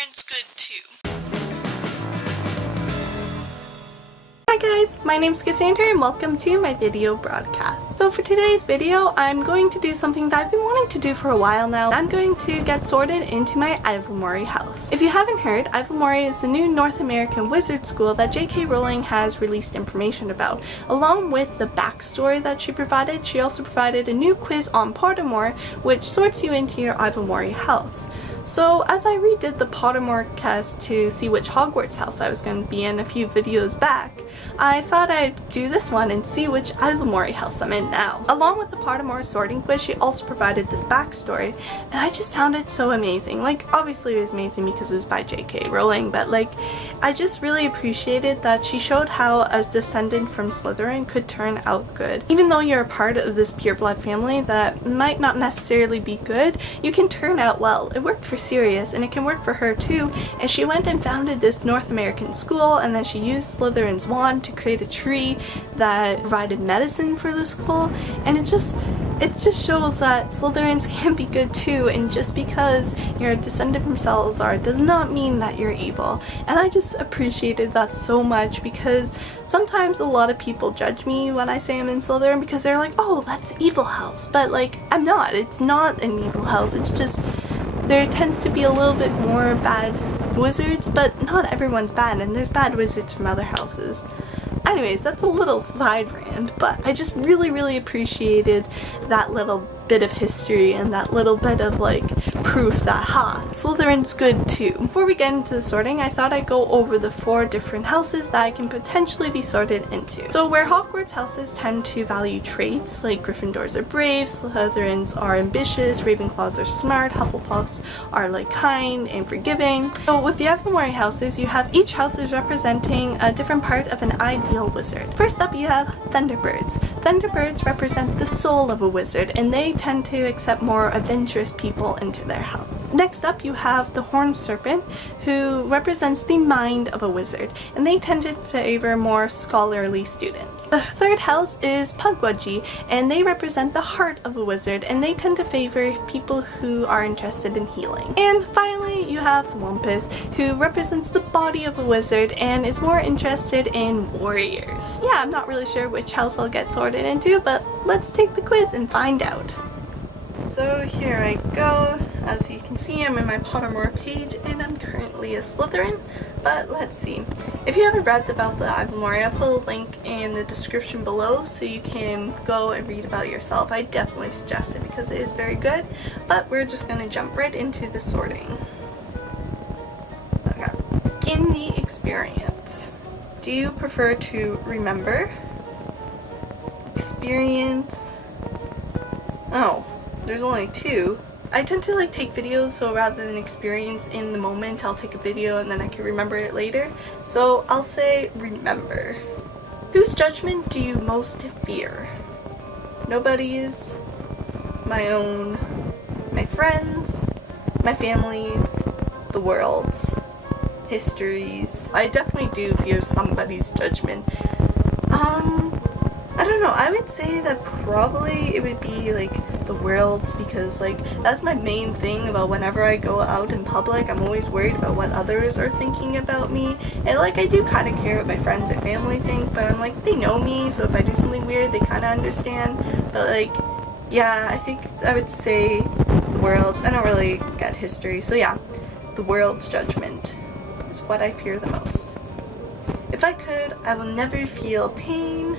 Slytherin's good too. Hi guys, my name's Cassandra and welcome to my video broadcast. So for today's video, I'm going to do something that I've been wanting to do for a while now. I'm going to get sorted into my Ilvermorny house. If you haven't heard, Ilvermorny is the new North American wizard school that J.K. Rowling has released information about. Along with the backstory that she provided, she also provided a new quiz on Pottermore, which sorts you into your Ilvermorny house. So as I redid the Pottermore cast to see which Hogwarts house I was going to be in a few videos back, I thought I'd do this one and see which Ilvermorny house I'm in now. Along with the Pottermore sorting quiz, she also provided this backstory, and I just found it so amazing. Like, obviously it was amazing because it was by J.K. Rowling, but like, I just really appreciated that she showed how a descendant from Slytherin could turn out good. Even though you're a part of this pureblood family that might not necessarily be good, you can turn out well. It worked for Sirius, and it can work for her too, and she went and founded this North American school, and then she used Slytherin's wand to create a tree that provided medicine for the school, and it just shows that Slytherins can be good too, and just because you're a descendant from Salazar does not mean that you're evil. And I just appreciated that so much, because sometimes a lot of people judge me when I say I'm in Slytherin because they're like, oh, that's evil house, but like, I'm not. It's not an evil house, it's just there tends to be a little bit more bad wizards, but not everyone's bad, and there's bad wizards from other houses. Anyways, that's a little side rant, but I just really appreciated that little bit of history and that little bit of like proof that Slytherin's good too. Before we get into the sorting, I thought I'd go over the 4 different houses that I can potentially be sorted into. So where Hogwarts houses tend to value traits, like Gryffindors are brave, Slytherins are ambitious, Ravenclaws are smart, Hufflepuffs are like kind and forgiving. So with the Ilvermorny houses, you have each house is representing a different part of an ideal wizard. First up, you have Thunderbirds. Thunderbirds represent the soul of a wizard, and they tend to accept more adventurous people into their house. Next up, you have the Horned Serpent, who represents the mind of a wizard, and they tend to favor more scholarly students. The third house is Pukwudgie, and they represent the heart of a wizard, and they tend to favor people who are interested in healing. And finally, you have Thwompus, who represents the body of a wizard and is more interested in warriors. Yeah, I'm not really sure which house I'll get sorted into, but let's take the quiz and find out. So here I go. As you can see, I'm in my Pottermore page and I'm currently a Slytherin, but let's see. If you haven't read about the Ilvermorny, I'll put a link in the description below so you can go and read about it yourself. I definitely suggest it because it is very good, but we're just going to jump right into the sorting. Okay. In the experience, do you prefer to remember, experience? Oh, there's only 2. I tend to like take videos, so rather than experience in the moment, I'll take a video and then I can remember it later. So I'll say remember. Whose judgment do you most fear? Nobody's, my own, my friends, my family's, the world's, history's. I definitely do fear somebody's judgment. I don't know, I would say that probably it would be like the world's, because like that's my main thing about whenever I go out in public. I'm always worried about what others are thinking about me, and like I do kind of care what my friends and family think, but I'm like, they know me, so if I do something weird they kind of understand. But like, yeah, I think I would say the world. I don't really get history, so yeah, the world's judgment is what I fear the most. If I could, I will never feel pain,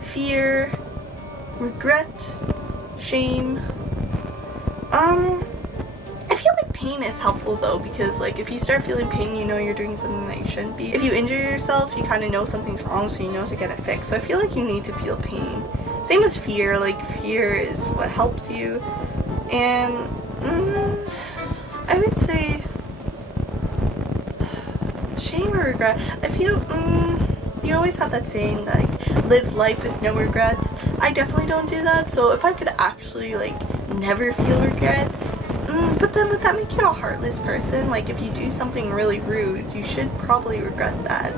fear, regret, shame. I feel like pain is helpful though, because like if you start feeling pain, you know you're doing something that you shouldn't be. If you injure yourself, you kind of know something's wrong, so you know to get it fixed. So I feel like you need to feel pain. Same with fear, like fear is what helps you. And I would say shame or regret. I feel you always have that saying like live life with no regrets. I definitely don't do that, so if I could actually like never feel regret, but then would that make you a heartless person? Like if you do something really rude, you should probably regret that.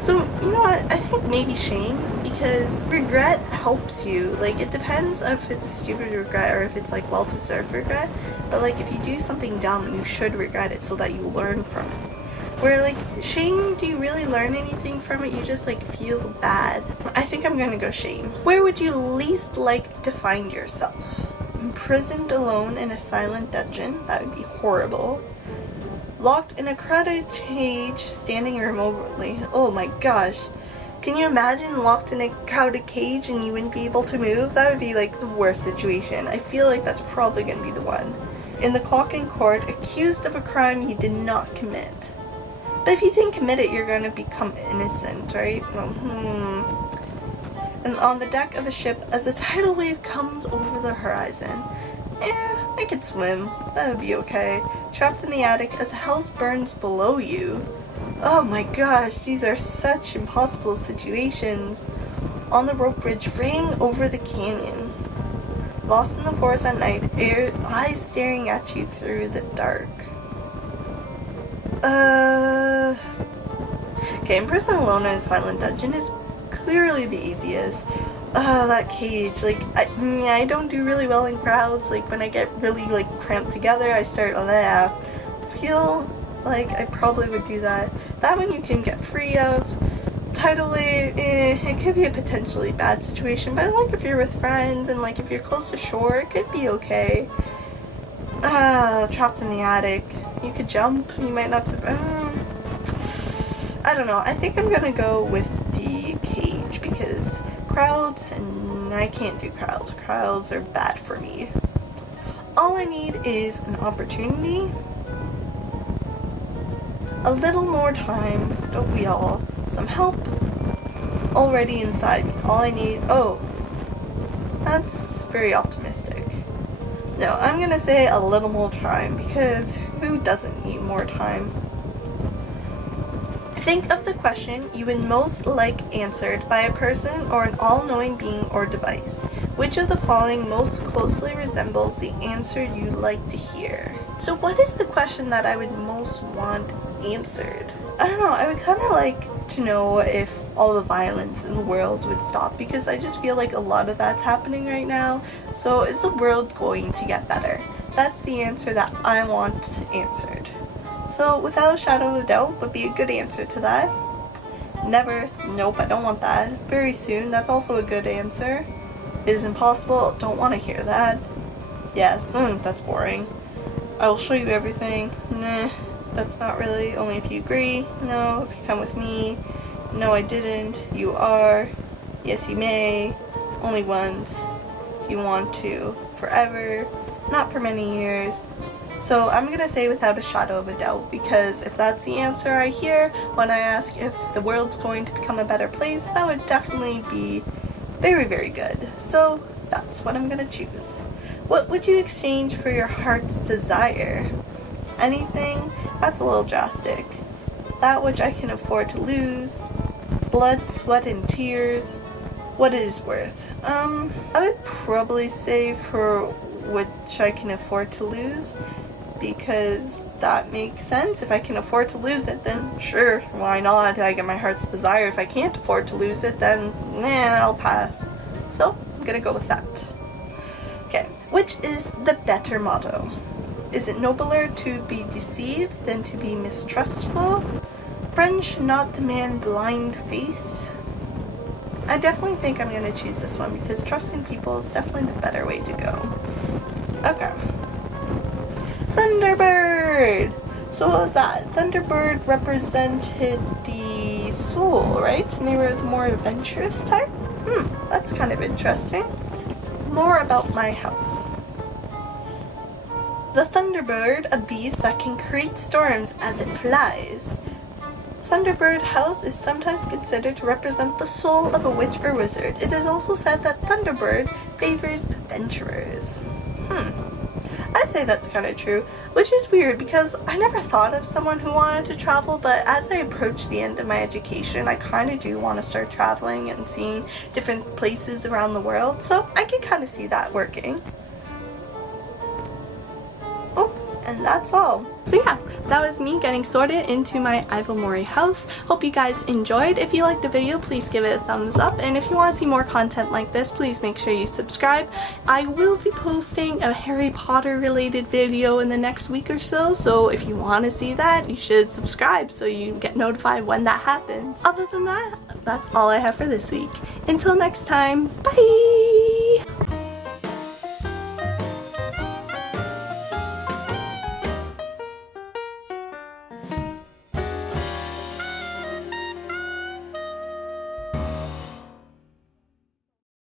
So you know what, I think maybe shame, because regret helps you. Like, it depends if it's stupid regret or if it's like well-deserved regret, but like if you do something dumb, you should regret it so that you learn from it. Where like shame, do you really learn anything from it? You just like feel bad. I think I'm gonna go shame. Where would you least like to find yourself? Imprisoned alone in a silent dungeon? That would be horrible. Locked in a crowded cage, standing remotely. Oh my gosh. Can you imagine locked in a crowded cage and you wouldn't be able to move? That would be like the worst situation. I feel like that's probably gonna be the one. In the clock in court, accused of a crime you did not commit. But if you didn't commit it, you're gonna become innocent, right? And on the deck of a ship, as the tidal wave comes over the horizon. I could swim. That would be okay. Trapped in the attic as the house burns below you. Oh my gosh, these are such impossible situations. On the rope bridge, fraying over the canyon. Lost in the forest at night, eyes staring at you through the dark. Okay, imprisoned alone in a silent dungeon is clearly the easiest. That cage, like, I don't do really well in crowds. Like, when I get really, like, cramped together, I start, feel like I probably would do that. That one you can get free of. Tidal wave, it could be a potentially bad situation, but like if you're with friends and like if you're close to shore, it could be okay. Trapped in the attic, you could jump, you might not I don't know, I think I'm gonna go with the cage because crowds, and I can't do crowds. Crowds are bad for me. All I need is an opportunity, a little more time, don't we all? Some help already inside me. All I need, that's very optimistic. No, I'm gonna say a little more time because who doesn't need more time? Think of the question you would most like answered by a person or an all-knowing being or device. Which of the following most closely resembles the answer you'd like to hear? So what is the question that I would most want answered? I don't know, I would kind of like to know if all the violence in the world would stop because I just feel like a lot of that's happening right now. So is the world going to get better? That's the answer that I want answered. So without a shadow of a doubt would be a good answer to that. Never, nope, I don't want that. Very soon, that's also a good answer. It is impossible, don't want to hear that. Yes, that's boring. I will show you everything. Nah, that's not really, only if you agree. No, if you come with me. No, I didn't. You are. Yes, you may. Only once. If you want to. Forever. Not for many years. So I'm gonna say without a shadow of a doubt, because if that's the answer I hear when I ask if the world's going to become a better place, that would definitely be very, very good. So that's what I'm gonna choose. What would you exchange for your heart's desire? Anything? That's a little drastic. That which I can afford to lose. Blood, sweat, and tears. What it is worth. I would probably say for which I can afford to lose, because that makes sense. If I can afford to lose it, then sure, why not? I get my heart's desire. If I can't afford to lose it, then I'll pass. So I'm gonna go with that. Okay, which is the better motto? Is it nobler to be deceived than to be mistrustful? Friends should not demand blind faith. I definitely think I'm gonna choose this one because trusting people is definitely the better way to go. Okay. Thunderbird! So what was that? Thunderbird represented the soul, right? And they were the more adventurous type? That's kind of interesting. More about my house. The Thunderbird, a beast that can create storms as it flies. Thunderbird house is sometimes considered to represent the soul of a witch or wizard. It is also said that Thunderbird favors adventurers. I say that's kind of true, which is weird because I never thought of someone who wanted to travel, but as I approach the end of my education, I kind of do want to start traveling and seeing different places around the world, so I can kind of see that working. Oh, and that's all. So yeah, that was me getting sorted into my Ilvermorny house. Hope you guys enjoyed. If you liked the video, please give it a thumbs up, and if you want to see more content like this, please make sure you subscribe. I will be posting a Harry Potter related video in the next week or so, so if you want to see that, you should subscribe so you get notified when that happens. Other than that, that's all I have for this week. Until next time, bye!